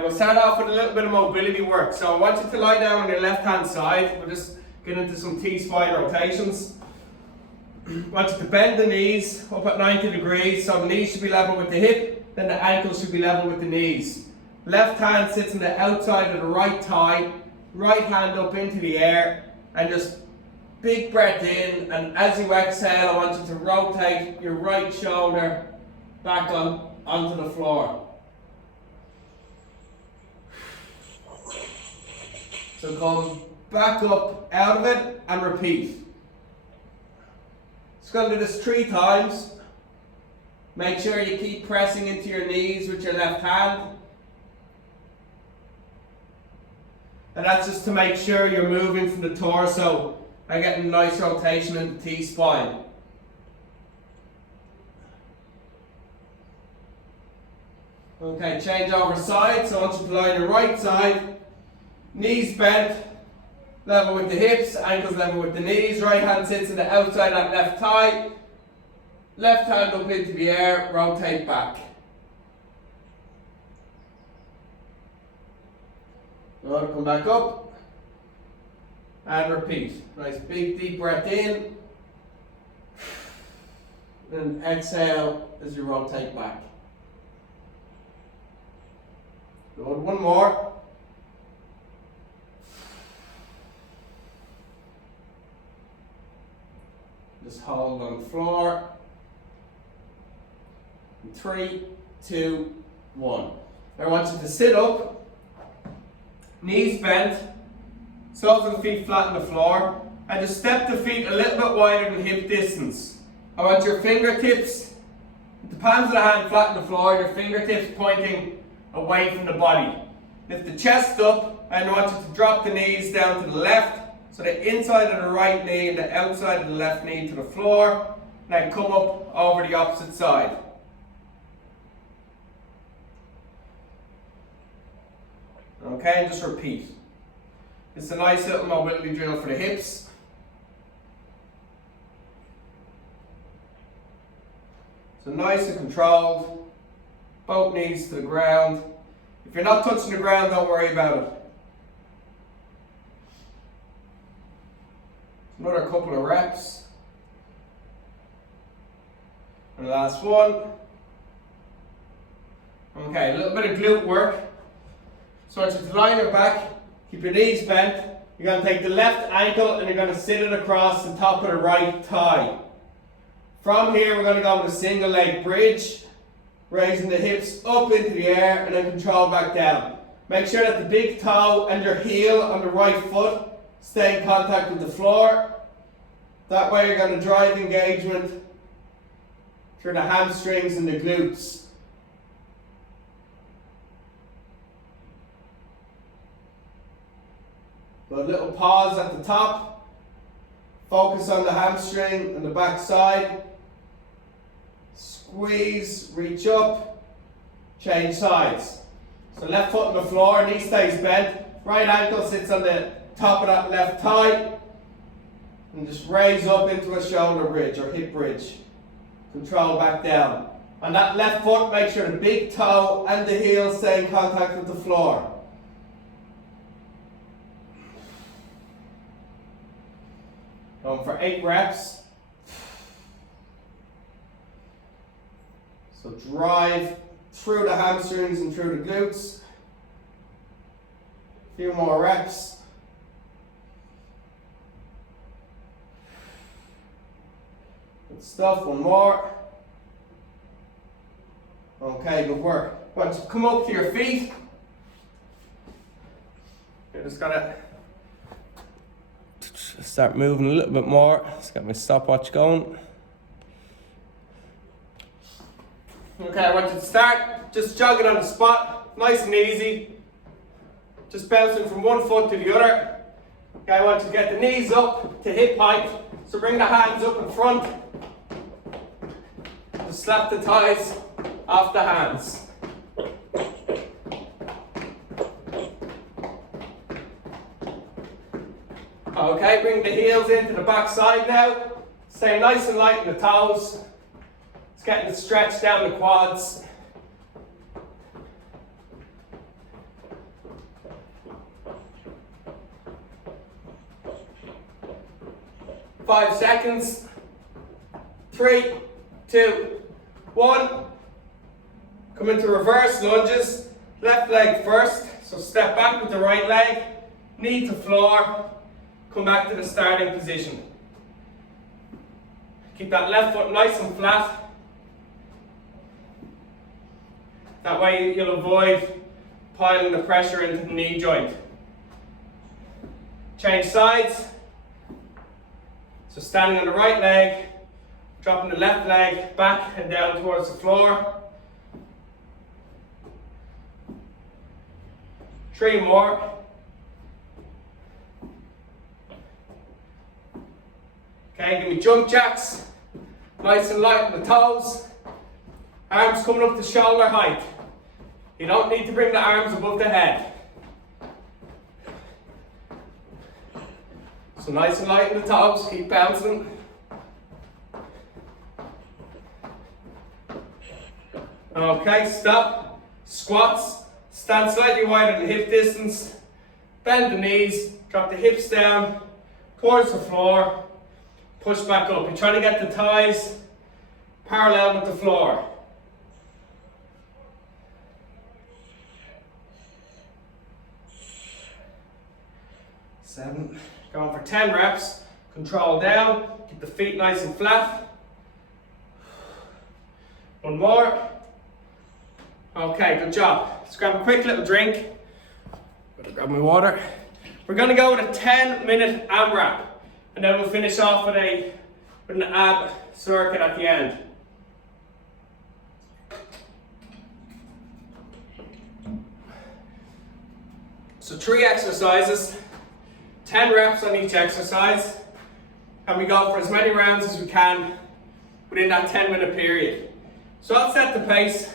We'll start off with a little bit of mobility work. So I want you to lie down on your left hand side. We'll just get into some T-spine rotations. I want you to bend the knees up at 90 degrees, so the knees should be level with the hip, then the ankles should be level with the knees. Left hand sits on the outside of the right thigh, right hand up into the air, and just big breath in, and as you exhale I want you to rotate your right shoulder back onto the floor. So come back up out of it and repeat. Just going to do this 3 times. Make sure you keep pressing into your knees with your left hand. And that's just to make sure you're moving from the torso and getting a nice rotation in the T-spine. Okay, change over sides. So I want you to lie on your right side. Knees bent, level with the hips, ankles level with the knees. Right hand sits on the outside of that left thigh. Left hand up into the air, rotate back. Now come back up and repeat. Nice big deep breath in and exhale as you rotate back. Good, one more. Just hold on the floor. 3, 2, 1. I want you to sit up, knees bent, soles of the feet flat on the floor, and just step the feet a little bit wider than hip distance. I want your fingertips, the palms of the hand flat on the floor, your fingertips pointing away from the body. Lift the chest up, and I want you to drop the knees down to the left. So the inside of the right knee and the outside of the left knee to the floor, and then come up over the opposite side. Okay, and just repeat. It's a nice little mobility drill for the hips. So nice and controlled, both knees to the ground. If you're not touching the ground, don't worry about it. Another couple of reps. And the last one. Okay, a little bit of glute work. So I want you to lie on your back, keep your knees bent. You're going to take the left ankle and you're going to sit it across the top of the right thigh. From here we're going to go with a single leg bridge, raising the hips up into the air and then control back down. Make sure that the big toe and your heel on the right foot stay in contact with the floor. That way you're going to drive engagement through the hamstrings and the glutes. A little pause at the top. Focus on the hamstring and the back side. Squeeze, reach up, change sides. So left foot on the floor, knee stays bent. Right ankle sits on the top of that left thigh. And just raise up into a shoulder bridge or hip bridge. Control back down. On that left foot, make sure the big toe and the heel stay in contact with the floor. Going for 8 reps. So drive through the hamstrings and through the glutes. A few more reps. Good stuff, one more. Okay, good work. Once you come up to your feet, you're just gonna start moving a little bit more. Just got my stopwatch going. Okay, I want you to start just jogging on the spot, nice and easy. Just bouncing from one foot to the other. Okay, I want you to get the knees up to hip height. So bring the hands up in front. Just slap the thighs off the hands. Okay, bring the heels into the back side now. Stay nice and light in the toes. It's getting the stretch down the quads. 5 seconds. 3, 2, 1. Come into reverse lunges. Left leg first. So step back with the right leg. Knee to floor. Come back to the starting position. Keep that left foot nice and flat. That way you'll avoid piling the pressure into the knee joint. Change sides. So standing on the right leg, dropping the left leg back and down towards the floor. 3 more. Okay, give me jump jacks. Nice and light on the toes. Arms coming up to shoulder height. You don't need to bring the arms above the head. So nice and light on the toes, keep bouncing. Okay, stop. Squats. Stand slightly wider than hip distance. Bend the knees, drop the hips down towards the floor. Push back up. You're trying to get the thighs parallel with the floor. Seven. Going for 10 reps. Control down. Keep the feet nice and flat. 1 more. Okay, good job. Let's grab a quick little drink. Better grab my water. We're going to go with a 10-minute AMRAP. And then we'll finish off with an ab circuit at the end. So 3 exercises, 10 reps on each exercise, and we go for as many rounds as we can within that 10-minute period. So I'll set the pace.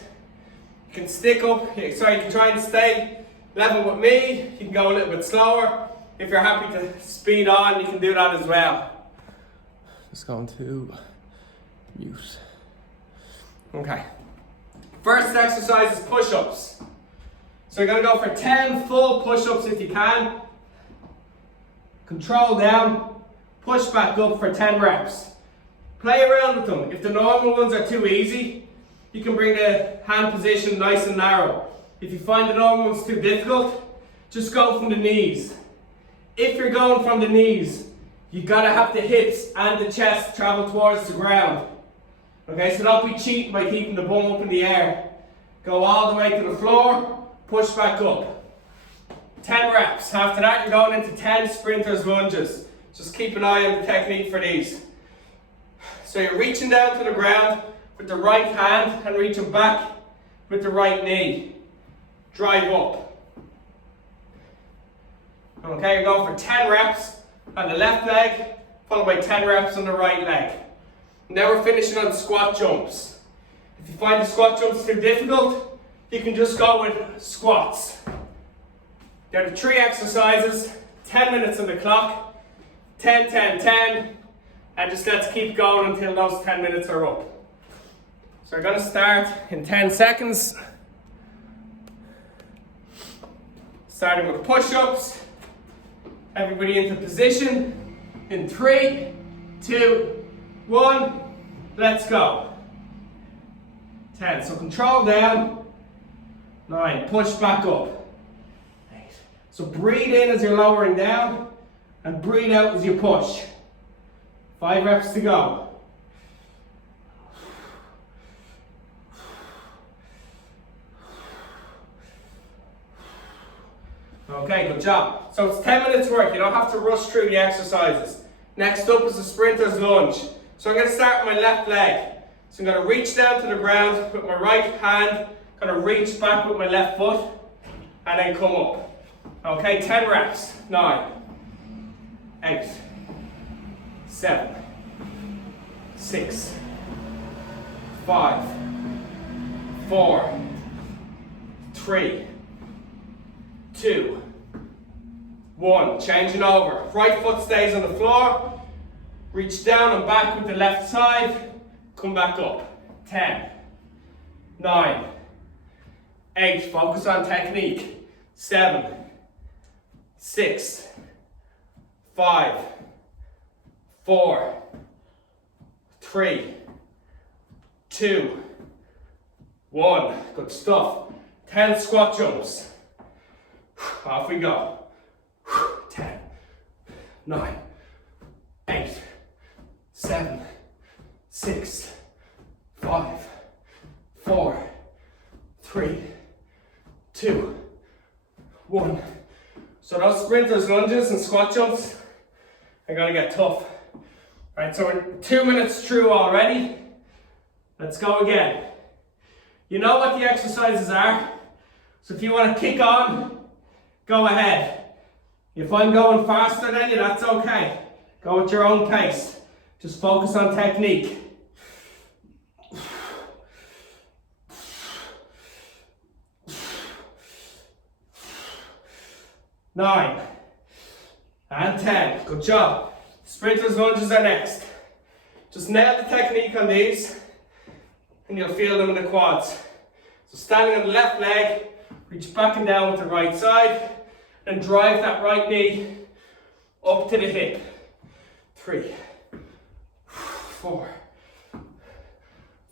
You can stick up, you can try and stay level with me. You can go a little bit slower. If you're happy to speed on, you can do that as well. Just going to mute. Okay. First exercise is push-ups. So you're going to go for 10 full push-ups if you can. Control down, push back up for 10 reps. Play around with them. If the normal ones are too easy, you can bring the hand position nice and narrow. If you find the normal ones too difficult, just go from the knees. If you're going from the knees, you gotta have the hips and the chest travel towards the ground. Okay, so don't be cheating by keeping the bum up in the air. Go all the way to the floor, push back up. 10 reps. After that, you're going into 10 sprinters lunges. Just keep an eye on the technique for these. So you're reaching down to the ground with the right hand and reaching back with the right knee. Drive up. Okay, you're going for 10 reps on the left leg, followed by 10 reps on the right leg. Now we're finishing on squat jumps. If you find the squat jumps too difficult, you can just go with squats. There are 3 exercises, 10 minutes on the clock, 10, 10, 10, and just let's keep going until those 10 minutes are up. So we're going to start in 10 seconds. Starting with push-ups. Everybody into position. In 3, 2, 1. Let's go. 10. So control down. 9. Push back up. 8. So breathe in as you're lowering down and breathe out as you push. 5 reps to go. Okay, good job. So it's 10 minutes work. You don't have to rush through the exercises. Next up is the sprinter's lunge. So I'm going to start with my left leg. So I'm going to reach down to the ground with my right hand. Going to reach back with my left foot and then come up. Okay, 10 reps. 9, 8, 7, 6, 5, 4, 3, 2, 1. Changing over. Right foot stays on the floor. Reach down and back with the left side. Come back up. 10, 9, 8. Focus on technique. 7, 6, 5, 4, 3, 2, 1. Good stuff. 10 squat jumps. Off we go. 10, 9, 8, 7, 6, 5, 4, 3, 2, 1. So those sprinters, lunges and squat jumps are going to get tough. Right, so we're 2 minutes through already. Let's go again. You know what the exercises are, so if you want to kick on, go ahead. If I'm going faster than you, that's okay. Go at your own pace. Just focus on technique. 9 and 10. Good job. Sprinters, lunges are next. Just nail the technique on these and you'll feel them in the quads. So standing on the left leg, reach back and down with the right side and drive that right knee up to the hip. 3, 4,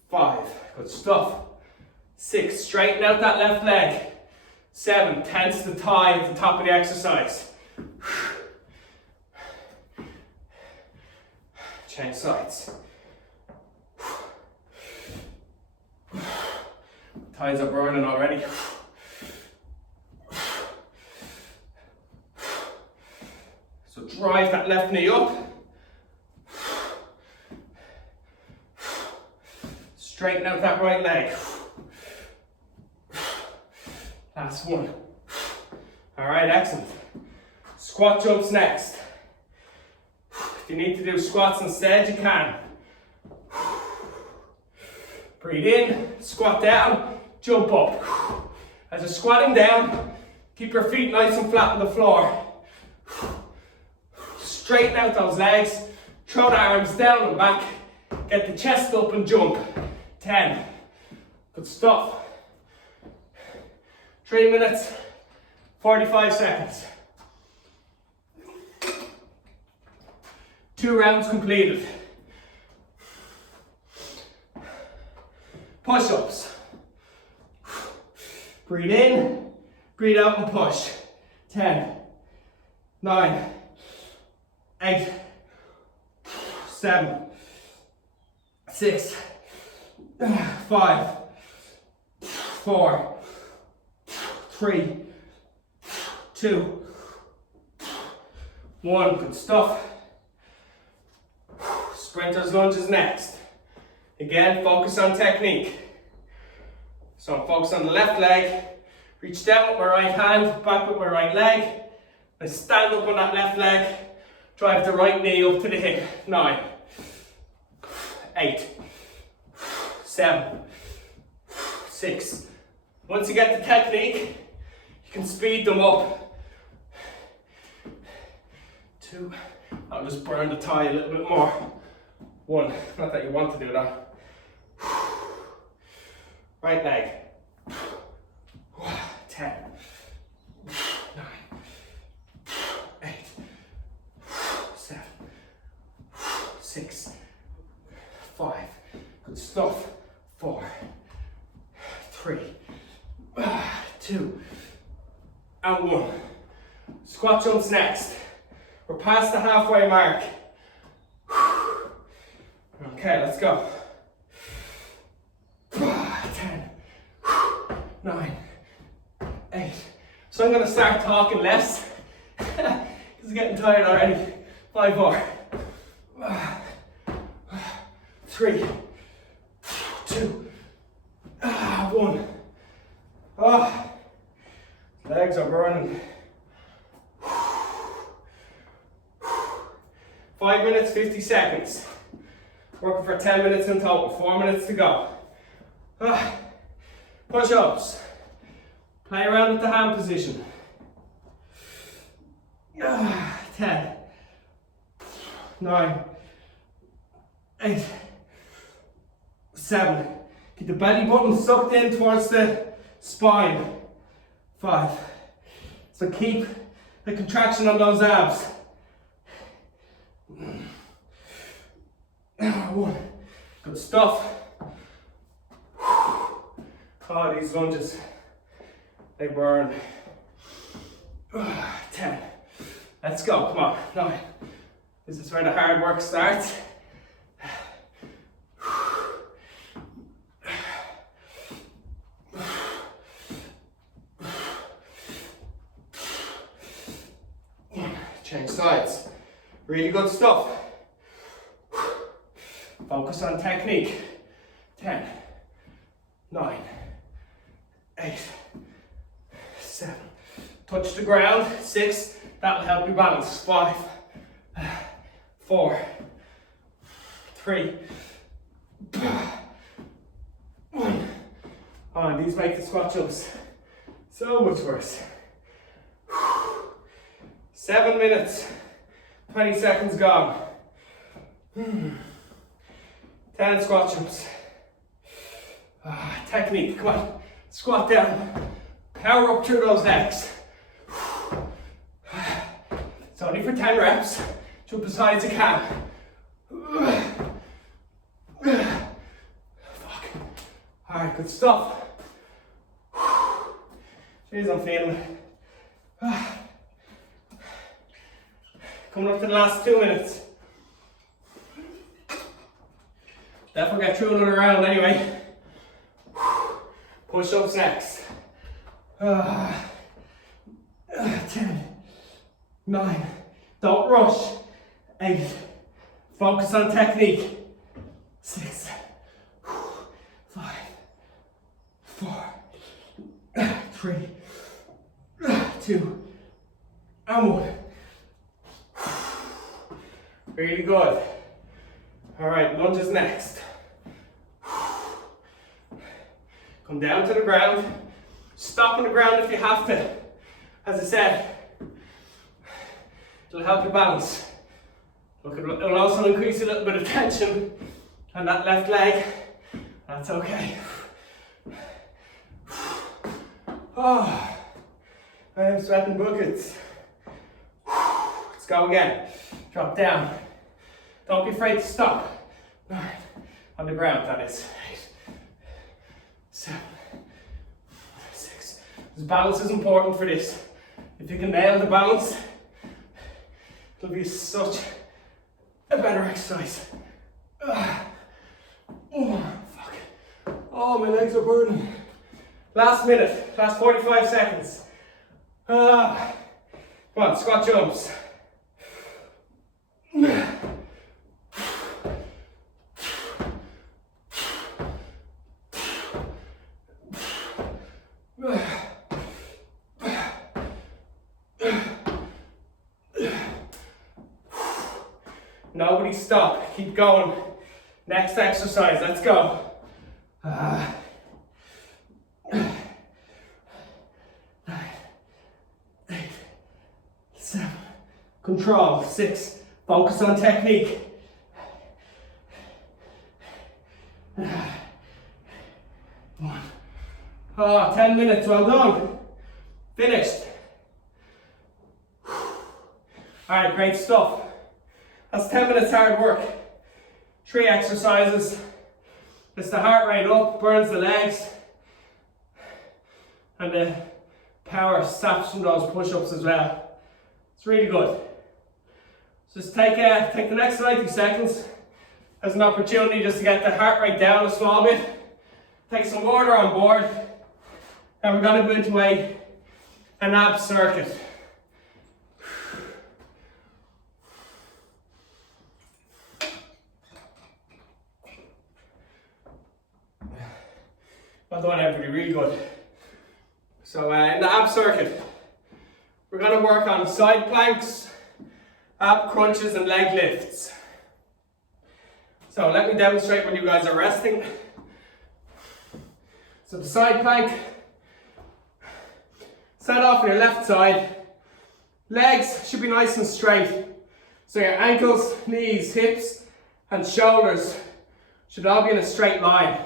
5. Good stuff. 6. Straighten out that left leg. 7. Tense the thigh at the top of the exercise. Change sides. Thighs are burning already. So drive that left knee up. Straighten out that right leg. Last one. All right, excellent. Squat jumps next. If you need to do squats instead, you can. Breathe in, squat down, jump up. As you're squatting down, keep your feet nice and flat on the floor. Straighten out those legs, throw the arms down and back, get the chest up and jump. 10. Good stuff. 3 minutes, 45 seconds. 2 rounds completed. Push-ups. Breathe in, breathe out and push. 10, 9, 8, 7, 6, 5, 4, 3, 2, 1. Good stuff. Sprinters, lunges next. Again, focus on technique. So I'm focused on the left leg. Reach down with my right hand, back with my right leg. I stand up on that left leg. Drive the right knee up to the hip. 9, 8, 7, 6. Once you get the technique, you can speed them up. 2. I'll just burn the thigh a little bit more. 1. Not that you want to do that. Right leg. 10, 9, 8, 7, 6, 5. Good stuff. 4, 3, 2, and 1. Squat jumps next. We're past the halfway mark. Okay, let's go. 10, 9, 8. So I'm going to start talking less because I'm getting tired already. 5 more. 3, 2, 1. Oh, legs are burning. 5 minutes, 50 seconds. Working for 10 minutes in total. 4 minutes to go. Push-ups. Play around with the hand position. 10, 9, 8, 7. Keep the belly button sucked in towards the spine. 5. So keep the contraction on those abs. One. Good stuff. Oh, these lunges, they burn. 10. Let's go, come on. 9. This is where the hard work starts. Change sides. Really good stuff. Focus on technique. 10, 9, 8, 7. Touch the ground. 6. That'll help you balance. 5, 4, 3, 1. Oh, these make the squat jumps so much worse. 7 minutes, 20 seconds gone. 10 squat jumps. Technique, come on. Squat down. Power up through those legs. It's only for 10 reps. Jump as high as you can. Fuck. Alright, good stuff. Jeez, I'm feeling it. Coming up to the last 2 minutes. Definitely get through another round anyway. Push-ups next. 10, 9, don't rush. 8, focus on technique. 6, 5, 4, 3, 2, and 1. Really good. Alright, lunges next. Come down to the ground. Stop on the ground if you have to. As I said, it'll help you balance. Look, it'll also increase a little bit of tension on that left leg. That's okay. Oh, I am sweating buckets. Let's go again. Drop down. Don't be afraid to stop. 9, on the ground, that is. 8, 7, 6. This balance is important for this. If you can nail the balance, it'll be such a better exercise. Oh, fuck. Oh, my legs are burning. Last minute, last 45 seconds. Come on, squat jumps. Nobody stop, keep going. Next exercise, let's go. 9, 8, 7, control. 6, focus on technique. 1. 10 minutes, well done. Finished. Alright, great stuff. That's 10 minutes hard work. 3 exercises. It's the heart rate up, burns the legs, and the power saps from those push-ups as well. It's really good. Just take the next 90 seconds as an opportunity just to get the heart rate down a small bit. Take some water on board, and we're going to go into an ab circuit. Well done, everybody, really good. So in the ab circuit, we're going to work on side planks, ab crunches and leg lifts. So let me demonstrate when you guys are resting. So the side plank, set off on your left side. Legs should be nice and straight. So your ankles, knees, hips and shoulders should all be in a straight line.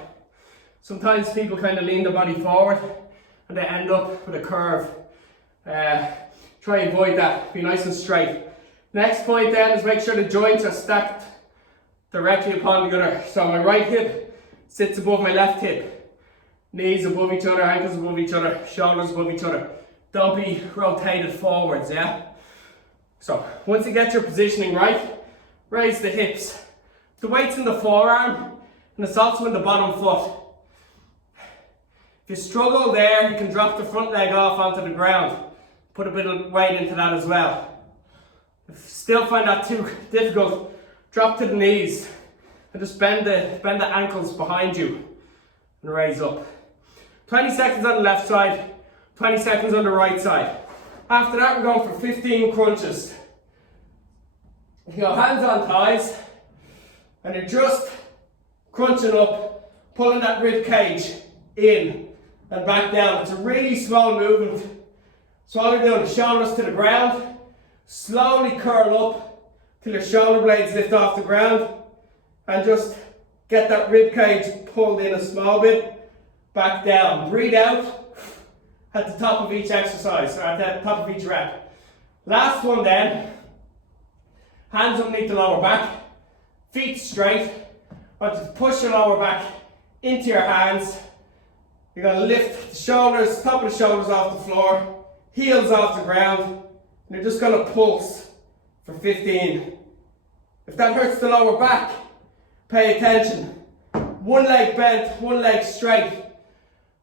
Sometimes people kind of lean the body forward and they end up with a curve. Try and avoid that, be nice and straight. Next point then is make sure the joints are stacked directly upon the other. So my right hip sits above my left hip. Knees above each other, ankles above each other, shoulders above each other. Don't be rotated forwards, yeah? So once you get your positioning right, raise the hips. The weight's in the forearm and it's also in the bottom foot. If you struggle there, you can drop the front leg off onto the ground. Put a bit of weight into that as well. If you still find that too difficult, drop to the knees and just bend the ankles behind you and raise up. 20 seconds on the left side, 20 seconds on the right side. After that, we're going for 15 crunches. You go hands on thighs and you're just crunching up, pulling that rib cage in and back down. It's a really small movement. So all you're doing is shoulders to the ground, slowly curl up till your shoulder blades lift off the ground and just get that rib cage pulled in a small bit, back down. Breathe out at the top of each exercise, or at the top of each rep. Last one then, hands underneath the lower back, feet straight. I want you to push your lower back into your hands. You're going to lift the shoulders, top of the shoulders off the floor, heels off the ground, and you're just going to pulse for 15. If that hurts the lower back, pay attention. One leg bent, one leg straight.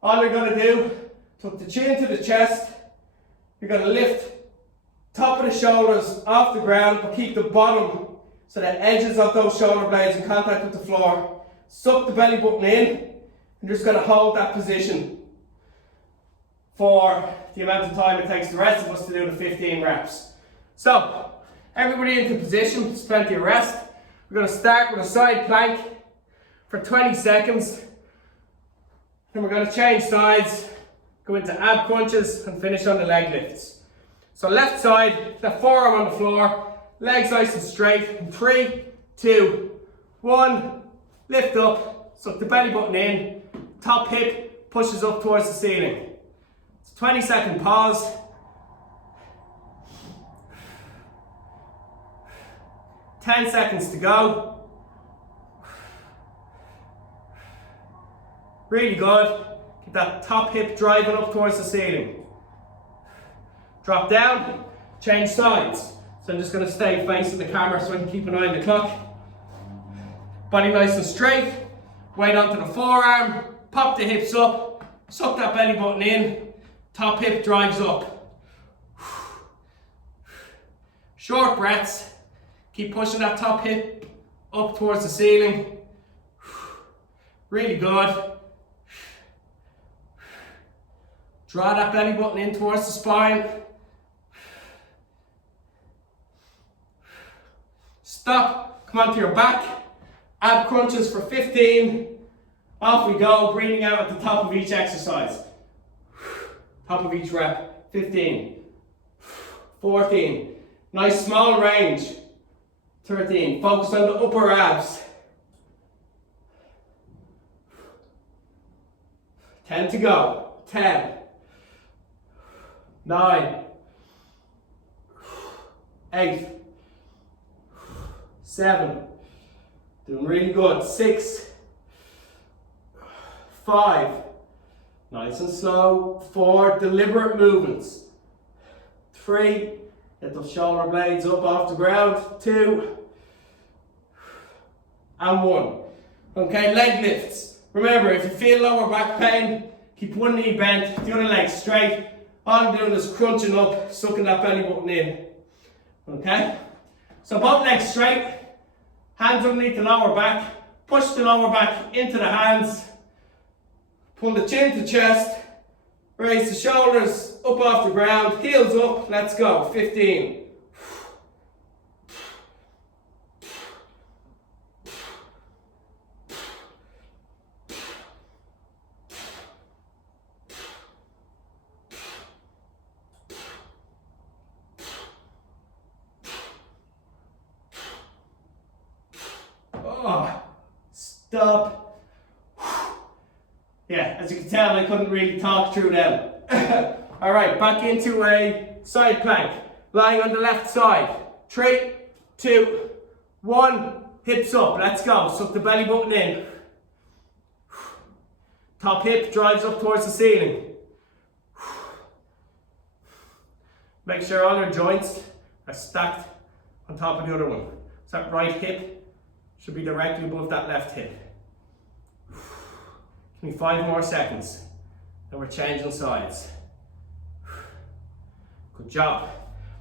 All you're going to do, tuck the chin to the chest. You're going to lift top of the shoulders off the ground, but keep the bottom, so the edges of those shoulder blades in contact with the floor. Suck the belly button in, and you're just going to hold that position for the amount of time it takes the rest of us to do the 15 reps. So, everybody into position, there's plenty of rest. We're going to start with a side plank for 20 seconds. Then we're going to change sides, go into ab crunches and finish on the leg lifts. So left side, left forearm on the floor, legs nice and straight. In 3, 2, 1, lift up, suck the belly button in, top hip pushes up towards the ceiling. It's a 20-second pause. Ten seconds to go. Really good. Keep that top hip driving up towards the ceiling. Drop down, change sides. So I'm just going to stay facing the camera so I can keep an eye on the clock. Body nice and straight. Weight onto the forearm. Pop the hips up. Suck that belly button in. Top hip drives up. Short breaths. Keep pushing that top hip up towards the ceiling. Really good. Draw that belly button in towards the spine. Stop, come onto your back. Ab crunches for 15. Off we go, breathing out at the top of each exercise. Top of each rep. 15. 14. Nice small range. 13. Focus on the upper abs. 10 to go. 10. 9. 8. 7. Doing really good. 6. 5. Nice and slow. 4. Deliberate movements. 3. Get those shoulder blades up off the ground. 2. And 1. Okay, leg lifts. Remember, if you feel lower back pain, keep one knee bent, the other leg straight. All I'm doing is crunching up, sucking that belly button in. Okay? So both legs straight, hands underneath the lower back, push the lower back into the hands, pull the chin to chest, raise the shoulders up off the ground, heels up, let's go, 15. Stop. Yeah, as you can tell, I couldn't really talk through them. Alright, back into a side plank. Lying on the left side. 3, 2, 1. hips up, let's go. Suck the belly button in. Top hip drives up towards the ceiling. Make sure all your joints are stacked on top of the other one. So that right hip should be directly above that left hip. Give me 5 more seconds. Then we're changing sides. Good job.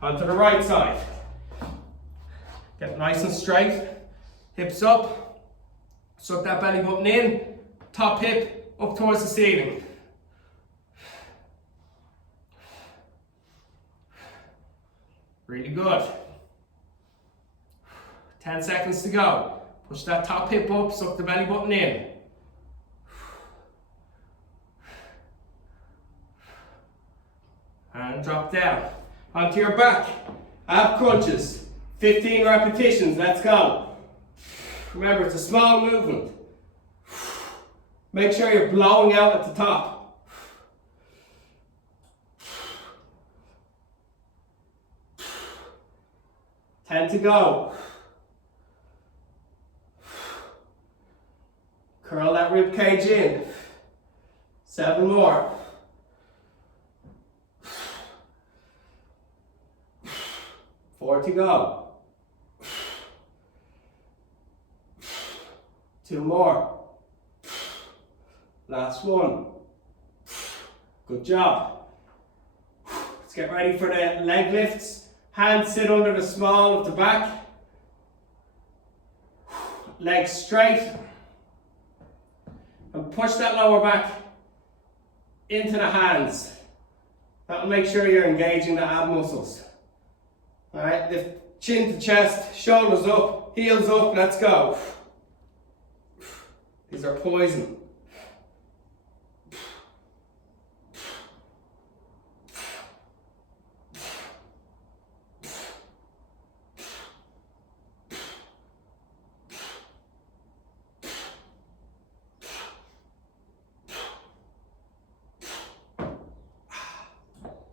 Onto the right side. Get nice and straight. Hips up. Suck that belly button in. Top hip up towards the ceiling. Really good. 10 seconds to go. Push that top hip up, suck the belly button in. And drop down. Onto your back. Ab crunches. 15 repetitions, let's go. Remember, it's a small movement. Make sure you're blowing out at the top. 10 to go. Curl that rib cage in. 7 more. 4 to go. 2 more. Last one. Good job. Let's get ready for the leg lifts. Hands sit under the small of the back. Legs straight. And push that lower back into the hands. That'll make sure you're engaging the ab muscles. Alright, lift chin to chest, shoulders up, heels up, let's go. These are poison.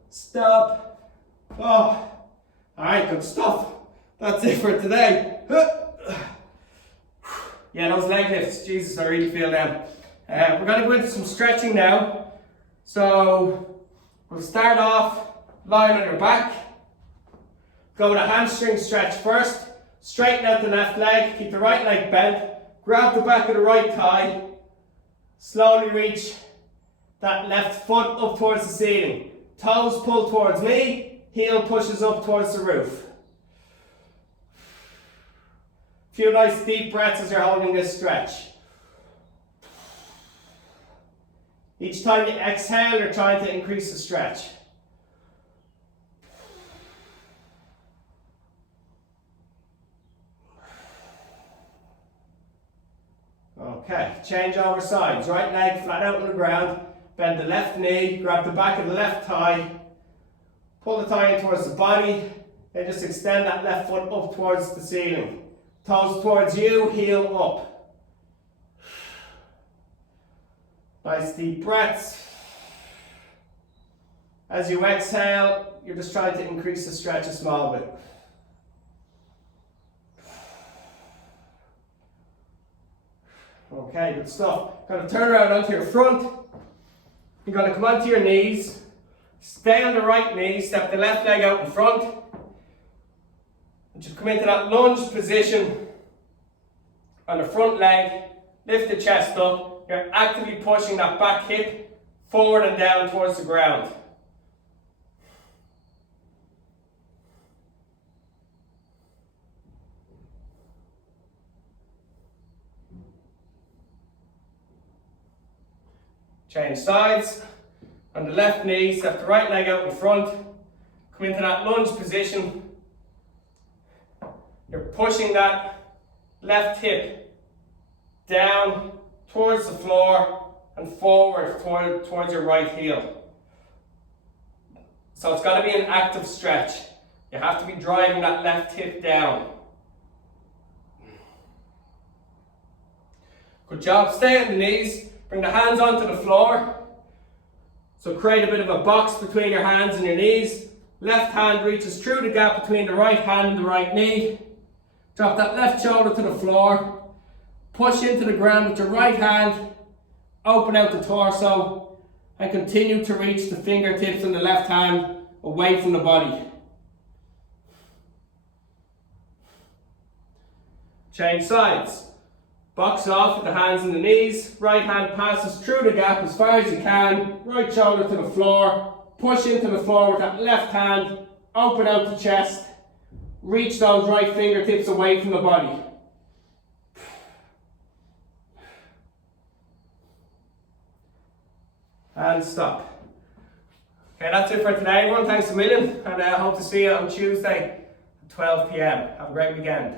Stop. Oh. Alright, good stuff. That's it for today. Yeah, those leg lifts, Jesus, I really feel them. We're going to go into some stretching now. So, we'll start off lying on your back. Go with a hamstring stretch first. Straighten out the left leg, keep the right leg bent. Grab the back of the right thigh. Slowly reach that left foot up towards the ceiling. Toes pull towards me, heel pushes up towards the roof. Few nice deep breaths as you're holding this stretch. Each time you exhale, you're trying to increase the stretch. Okay, change over sides. Right leg flat out on the ground. Bend the left knee, grab the back of the left thigh, pull the thigh in towards the body, then just extend that left foot up towards the ceiling. Toes towards you, heel up. Nice deep breaths. As you exhale, you're just trying to increase the stretch a small bit. Okay, good stuff. Kind of turn around onto your front. You're going to come onto your knees, stay on the right knee, step the left leg out in front, and just come into that lunge position on the front leg, lift the chest up, you're actively pushing that back hip forward and down towards the ground. Change sides. On the left knee, step the right leg out in front. Come into that lunge position. You're pushing that left hip down towards the floor and forward towards your right heel. So it's got to be an active stretch. You have to be driving that left hip down. Good job. Stay on the knees. Bring the hands onto the floor. So create a bit of a box between your hands and your knees. Left hand reaches through the gap between the right hand and the right knee. Drop that left shoulder to the floor. Push into the ground with your right hand. Open out the torso. And continue to reach the fingertips in the left hand away from the body. Change sides. Box off with the hands and the knees. Right hand passes through the gap as far as you can. Right shoulder to the floor. Push into the floor with that left hand. Open out the chest. Reach those right fingertips away from the body. And stop. Okay, that's it for today, everyone. Thanks a million, and I hope to see you on Tuesday at 12 p.m. Have a great weekend.